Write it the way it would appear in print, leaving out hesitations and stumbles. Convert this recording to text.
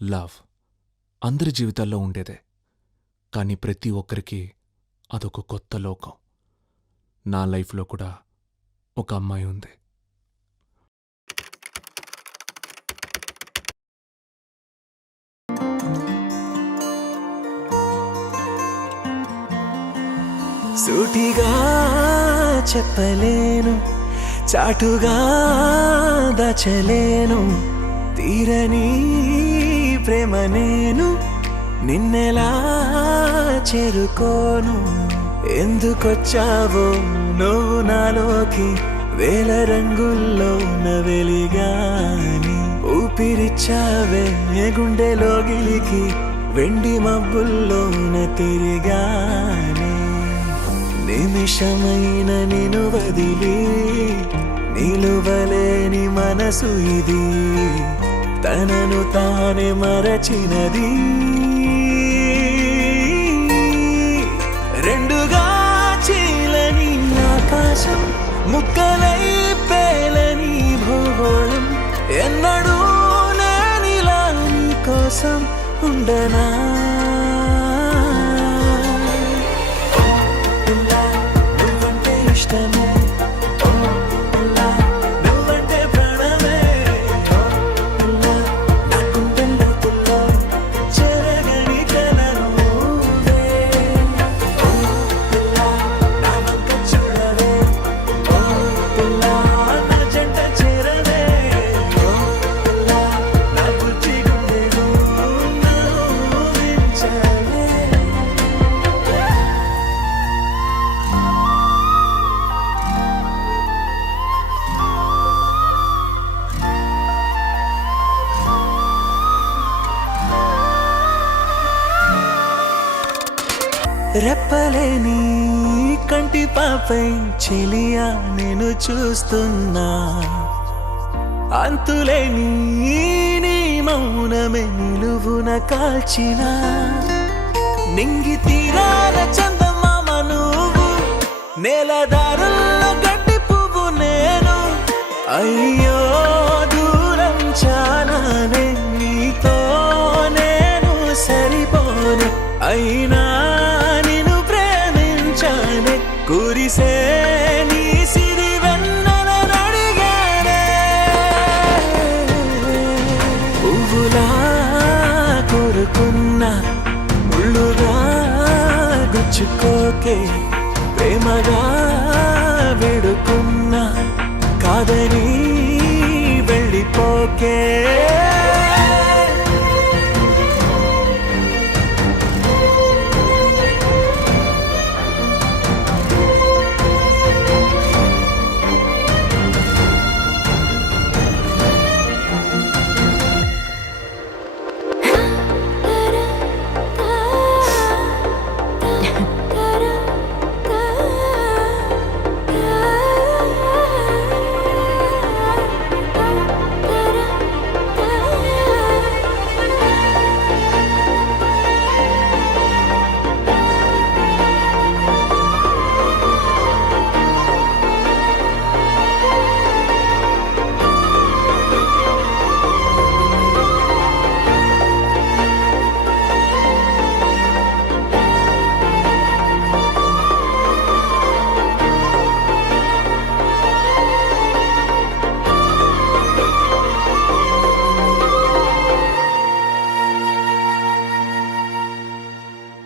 Love అందరి జీవితాల్లో ఉండేదే. కానీ ప్రతి ఒక్కరికి అదొక కొత్త లోకం. నా లైఫ్లో కూడా ఒక అమ్మాయి ఉంది. సూటిగా చెప్పలేను, చాటుగా దాచలేను, తీరని ప్రేమ నేను నిన్నెలా చేరుకోను. ఎందుకొచ్చావో నువ్వు నాలోకి, వేల రంగుల్లో వెలిగాని ఊపిరిచ్చావే గుండెలోగిలికి, వెండి మబ్బుల్లోన తిరిగాని. నిమిషమైన నిన్ను వదిలి నిలువలేని మనసు ఇది, తనను తానే మరచినది. రెండుగా చీలని ఆకాశం, ముక్కలై పేలని భూగోళం, ఎన్నడూ నేనిలా నీ కోసం ఉండనా. రెప్పలేని కంటి పాపై చెలియా నేను చూస్తున్నా, అంతులేని నీ మౌనమే నిలువున కాల్చిన. నింగి తీరాల చందమామ నువ్వు, నేలదారుల్లో గడ్డి పువ్వు నేను. అయ్యో దూరం చాలానే, నీతో నేను సరిపోను. అయినా కురిసే నీ సిరి వెన్నెలనడిగానే, పువ్వులా కోరుకున్నా ముళ్ళుగా గుచ్చుకోకే, ప్రేమగా